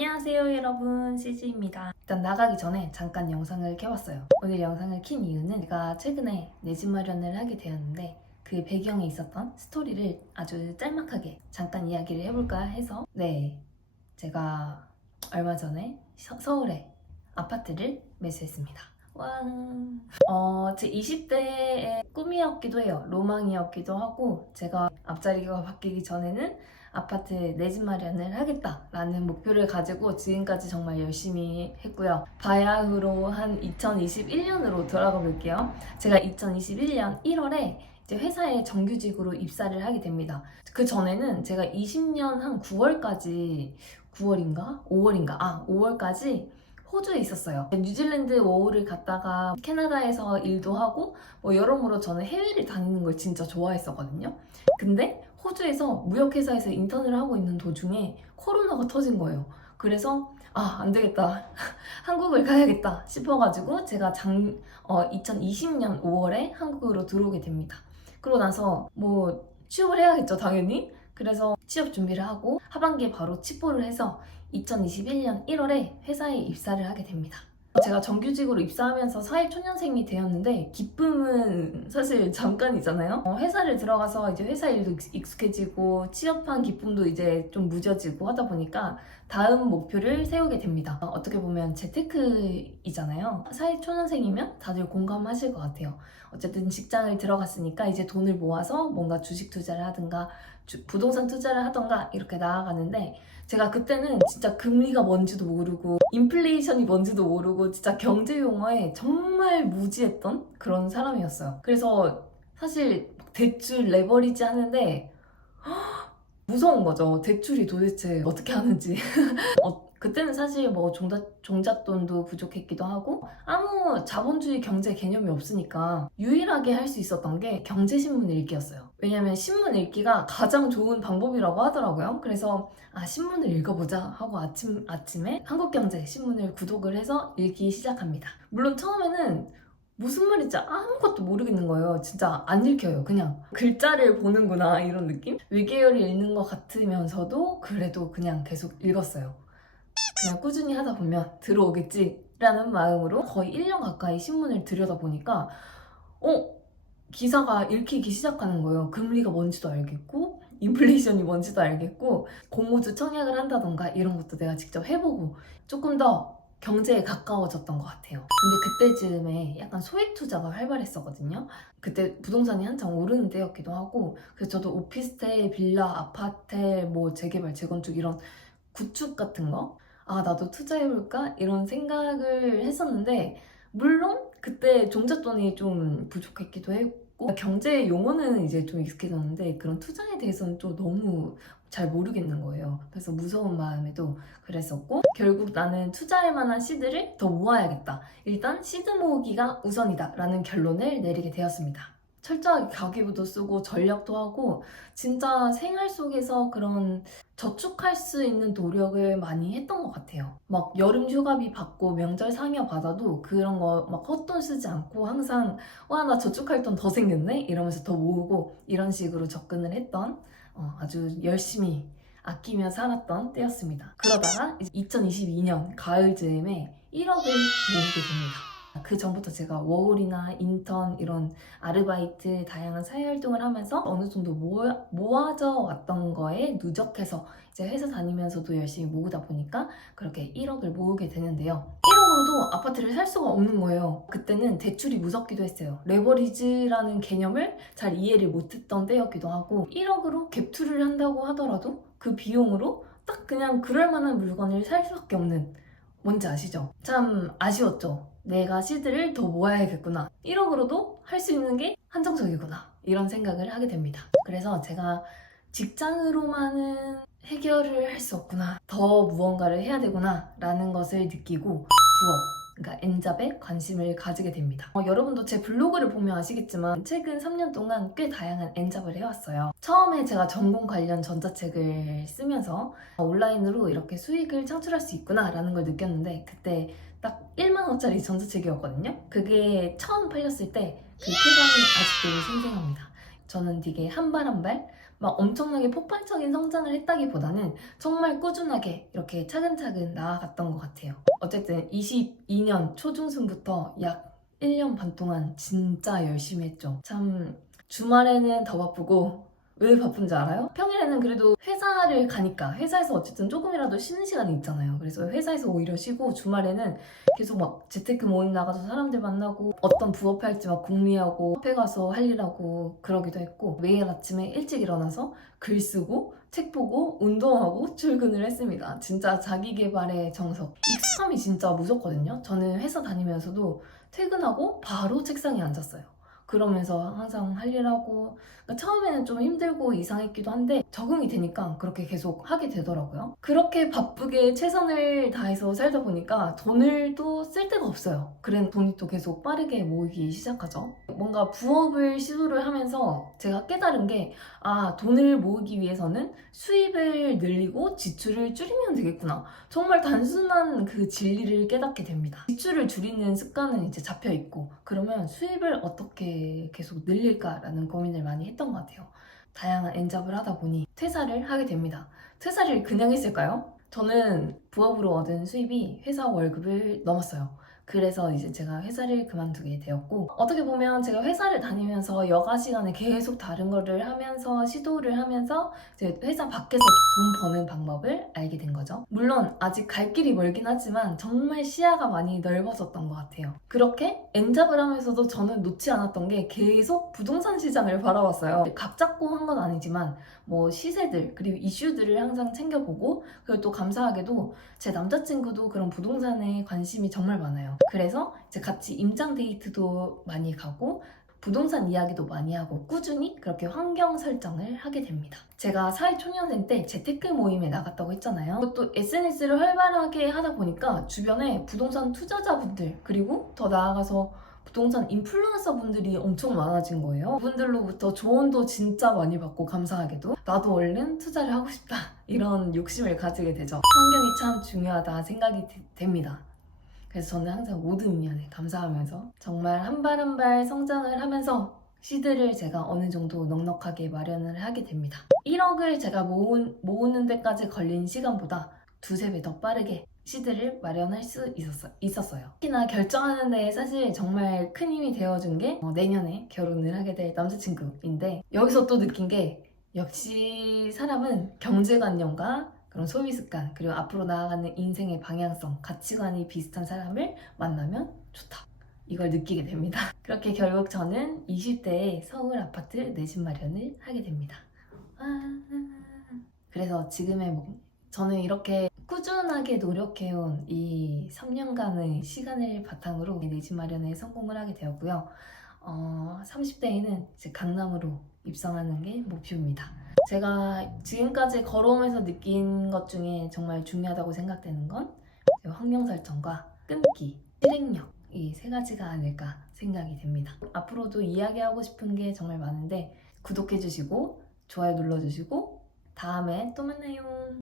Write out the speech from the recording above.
안녕하세요 여러분, CG입니다. 일단 나가기 전에 잠깐 영상을 켜봤어요. 오늘 영상을 킨 이유는 제가 최근에 내 집 마련을 하게 되었는데 그 배경에 있었던 스토리를 아주 짤막하게 잠깐 이야기를 해볼까 해서 제가 얼마 전에 서울에 아파트를 매수했습니다. 와, 제 20대의 꿈이었기도 해요. 로망이었기도 하고 제가 앞자리가 바뀌기 전에는 아파트 내 집 마련을 하겠다라는 목표를 가지고 지금까지 정말 열심히 했고요. 바야흐로 한 2021년으로 돌아가 볼게요. 제가 2021년 1월에 이제 회사에 정규직으로 입사를 하게 됩니다. 그 전에는 제가 20년 한 9월까지 9월인가? 5월인가? 5월까지 호주에 있었어요. 뉴질랜드 워홀을 갔다가 캐나다에서 일도 하고 뭐 여러모로 저는 해외를 다니는 걸 진짜 좋아했었거든요. 근데 호주에서 무역회사에서 인턴을 하고 있는 도중에 코로나가 터진 거예요. 그래서 안 되겠다. 한국을 가야겠다 싶어가지고 제가 2020년 5월에 한국으로 들어오게 됩니다. 그러고 나서 뭐 취업을 해야겠죠, 당연히. 그래서 취업 준비를 하고 하반기에 바로 취뽀를 해서 2021년 1월에 회사에 입사를 하게 됩니다. 제가 정규직으로 입사하면서 사회초년생이 되었는데 기쁨은 사실 잠깐이잖아요. 회사를 들어가서 이제 회사 일도 익숙해지고 취업한 기쁨도 이제 좀 무뎌지고 하다 보니까 다음 목표를 세우게 됩니다. 어떻게 보면 재테크이잖아요. 사회초년생이면 다들 공감하실 것 같아요. 어쨌든 직장을 들어갔으니까 이제 돈을 모아서 뭔가 주식 투자를 하든가 부동산 투자를 하던가 이렇게 나아가는데 제가 그때는 진짜 금리가 뭔지도 모르고 인플레이션이 뭔지도 모르고 진짜 경제 용어에 정말 무지했던 그런 사람이었어요. 그래서 사실 대출 레버리지 하는데 무서운 거죠. 대출이 도대체 어떻게 하는지. 그때는 사실 뭐 종잣돈도 부족했기도 하고 아무 자본주의 경제 개념이 없으니까 유일하게 할 수 있었던 게 경제신문 읽기였어요. 왜냐면 신문 읽기가 가장 좋은 방법이라고 하더라고요. 그래서 신문을 읽어보자 하고 아침에 한국경제 신문을 구독을 해서 읽기 시작합니다. 물론 처음에는 무슨 말인지 아무것도 모르겠는 거예요. 진짜 안 읽혀요. 그냥 글자를 보는구나 이런 느낌? 외계어를 읽는 것 같으면서도 그래도 그냥 계속 읽었어요. 그냥 꾸준히 하다 보면 들어오겠지라는 마음으로 거의 1년 가까이 신문을 들여다보니까 기사가 읽히기 시작하는 거예요. 금리가 뭔지도 알겠고 인플레이션이 뭔지도 알겠고 공모주 청약을 한다던가 이런 것도 내가 직접 해보고 조금 더 경제에 가까워졌던 것 같아요. 근데 그때쯤에 약간 소액 투자가 활발했었거든요. 그때 부동산이 한창 오르는 때였기도 하고 그래서 저도 오피스텔, 빌라, 아파트, 뭐 재개발, 재건축 이런 구축 같은 거 나도 투자해볼까? 이런 생각을 했었는데 물론 그때 종잣돈이 좀 부족했기도 했고 경제 용어는 이제 좀 익숙해졌는데 그런 투자에 대해서는 또 너무 잘 모르겠는 거예요. 그래서 무서운 마음에도 그랬었고 결국 나는 투자할 만한 시드를 더 모아야겠다. 일단 시드 모으기가 우선이다 라는 결론을 내리게 되었습니다. 철저하게 가계부도 쓰고 전략도 하고 진짜 생활 속에서 그런 저축할 수 있는 노력을 많이 했던 것 같아요. 막 여름 휴가비 받고 명절 상여 받아도 그런 거 막 헛돈 쓰지 않고 항상 와, 나 저축할 돈 더 생겼네? 이러면서 더 모으고 이런 식으로 접근을 했던 아주 열심히 아끼며 살았던 때였습니다. 그러다가 2022년 가을 즈음에 1억을 모으게 됩니다. 그 전부터 제가 워홀이나 인턴 이런 아르바이트 다양한 사회활동을 하면서 어느 정도 모아져 왔던 거에 누적해서 이제 회사 다니면서도 열심히 모으다 보니까 그렇게 1억을 모으게 되는데요. 1억으로도 아파트를 살 수가 없는 거예요. 그때는 대출이 무섭기도 했어요. 레버리지라는 개념을 잘 이해를 못했던 때였기도 하고 1억으로 갭투를 한다고 하더라도 그 비용으로 딱 그냥 그럴 만한 물건을 살 수밖에 없는 뭔지 아시죠? 참 아쉬웠죠. 내가 시드를 더 모아야겠구나. 1억으로도 할 수 있는 게 한정적이구나. 이런 생각을 하게 됩니다. 그래서 제가 직장으로만은 해결을 할 수 없구나. 더 무언가를 해야 되구나. 라는 것을 느끼고 부업, 그러니까 엔잡에 관심을 가지게 됩니다. 여러분도 제 블로그를 보면 아시겠지만 최근 3년 동안 꽤 다양한 엔잡을 해왔어요. 처음에 제가 전공 관련 전자책을 쓰면서 온라인으로 이렇게 수익을 창출할 수 있구나 라는 걸 느꼈는데 그때 딱 1만 원짜리 전자책이었거든요. 그게 처음 팔렸을 때 그 쾌감이 아직도 생생합니다. 저는 되게 한 발 한 발 막 엄청나게 폭발적인 성장을 했다기보다는 정말 꾸준하게 이렇게 차근차근 나아갔던 것 같아요. 어쨌든 22년 초중순부터 약 1년 반 동안 진짜 열심히 했죠. 참 주말에는 더 바쁘고, 왜 바쁜지 알아요? 평일에는 그래도 회사를 가니까 회사에서 어쨌든 조금이라도 쉬는 시간이 있잖아요. 그래서 회사에서 오히려 쉬고 주말에는 계속 막 재테크 모임 나가서 사람들 만나고 어떤 부업할지 막 궁리하고 카페 가서 할 일하고 그러기도 했고, 매일 아침에 일찍 일어나서 글 쓰고 책 보고 운동하고 출근을 했습니다. 진짜 자기 개발의 정석. 익숙함이 진짜 무섭거든요. 저는 회사 다니면서도 퇴근하고 바로 책상에 앉았어요. 그러면서 항상 할 일하고, 그러니까 처음에는 좀 힘들고 이상했기도 한데 적응이 되니까 그렇게 계속 하게 되더라고요. 그렇게 바쁘게 최선을 다해서 살다 보니까 돈을 또 쓸 데가 없어요. 그래 돈이 또 계속 빠르게 모이기 시작하죠. 뭔가 부업을 시도를 하면서 제가 깨달은 게, 아, 돈을 모으기 위해서는 수입을 늘리고 지출을 줄이면 되겠구나. 정말 단순한 그 진리를 깨닫게 됩니다. 지출을 줄이는 습관은 이제 잡혀 있고, 그러면 수입을 어떻게 계속 늘릴까라는 고민을 많이 했던 것 같아요. 다양한 엔잡을 하다 보니 퇴사를 하게 됩니다. 퇴사를 그냥 했을까요? 저는 부업으로 얻은 수입이 회사 월급을 넘었어요. 그래서 이제 제가 회사를 그만두게 되었고, 어떻게 보면 제가 회사를 다니면서 여가 시간에 계속 다른 거를 하면서 시도를 하면서 이제 회사 밖에서 돈 버는 방법을 알게 된 거죠. 물론 아직 갈 길이 멀긴 하지만 정말 시야가 많이 넓어졌던 것 같아요. 그렇게 엔잡을 하면서도 저는 놓지 않았던 게 계속 부동산 시장을 바라봤어요. 각 잡고 한 건 아니지만 뭐 시세들 그리고 이슈들을 항상 챙겨보고, 그리고 또 감사하게도 제 남자친구도 그런 부동산에 관심이 정말 많아요. 그래서 이제 같이 임장 데이트도 많이 가고 부동산 이야기도 많이 하고 꾸준히 그렇게 환경 설정을 하게 됩니다. 제가 사회초년생 때 재테크 모임에 나갔다고 했잖아요. 또 SNS를 활발하게 하다 보니까 주변에 부동산 투자자분들, 그리고 더 나아가서 부동산 인플루언서 분들이 엄청 많아진 거예요. 그분들로부터 조언도 진짜 많이 받고, 감사하게도 나도 얼른 투자를 하고 싶다 이런 욕심을 가지게 되죠. 환경이 참 중요하다 생각이 됩니다. 그래서 저는 항상 모든 인연에 감사하면서 정말 한 발 한 발 성장을 하면서 시드를 제가 어느 정도 넉넉하게 마련을 하게 됩니다. 1억을 제가 모으는 데까지 걸린 시간보다 두세 배 더 빠르게 시드를 마련할 수 있었어요. 특히나 결정하는 데 사실 정말 큰 힘이 되어준 게 내년에 결혼을 하게 될 남자친구인데, 여기서 또 느낀 게 역시 사람은 경제관념과 그런 소비 습관, 그리고 앞으로 나아가는 인생의 방향성, 가치관이 비슷한 사람을 만나면 좋다. 이걸 느끼게 됩니다. 그렇게 결국 저는 20대에 서울 아파트 내 집 마련을 하게 됩니다. 그래서 지금의 저는 이렇게 꾸준하게 노력해온 이 3년간의 시간을 바탕으로 내 집 마련에 성공을 하게 되었고요. 30대에는 이제 강남으로 입성하는 게 목표입니다. 제가 지금까지 걸어오면서 느낀 것 중에 정말 중요하다고 생각되는 건 환경 설정과 끊기, 실행력, 이 세 가지가 아닐까 생각이 됩니다. 앞으로도 이야기하고 싶은 게 정말 많은데 구독해주시고 좋아요 눌러주시고 다음에 또 만나요.